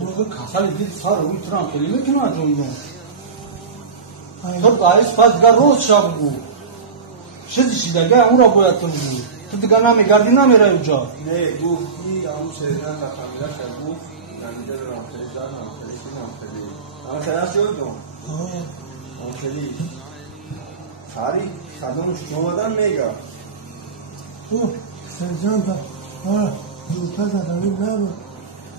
burada kasali bir sar o tran kelime ki na jondo to gayet faz garoz şab bu şimdi şidaga ura boyatın bu tıdıgana mı gardina mı rayuca ne bu iyi am şeyden de kamera bu yani de ramtezdan ama sen söylüyorsun o şey sari sadın şovadan mega bu sen da ha bu kadar da ne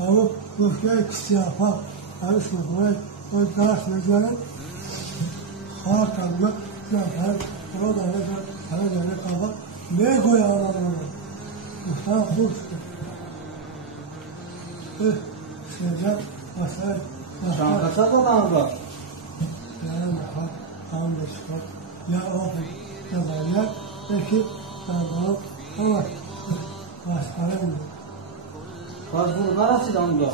ama bu şey kısyafa abi şu bu o ders mecbur hakamda zaten o da ne kafa ne koyarlar onu bu ha hoş şeyler masal şankasa da var yani tam da çıkar ya o da ya peki tamam ama başlarım faz bu narası da onda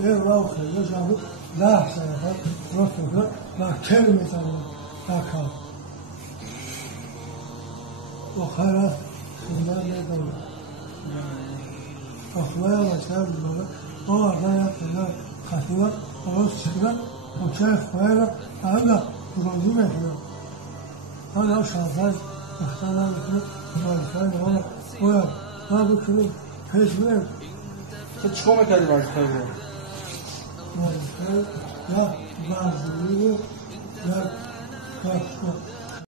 واقع يجعل لا سيفر رفض لا كلمة ذكر وخلاص لا يدور أخويا وسام المرء هو غاية إلى خطيرة ورسلة وشاف غيره أنا برجومة هنا أنا شافاز اختار مثل والفان ولا ما بكل هجمة تشكو مكان واجد ya bazıları ya kaçma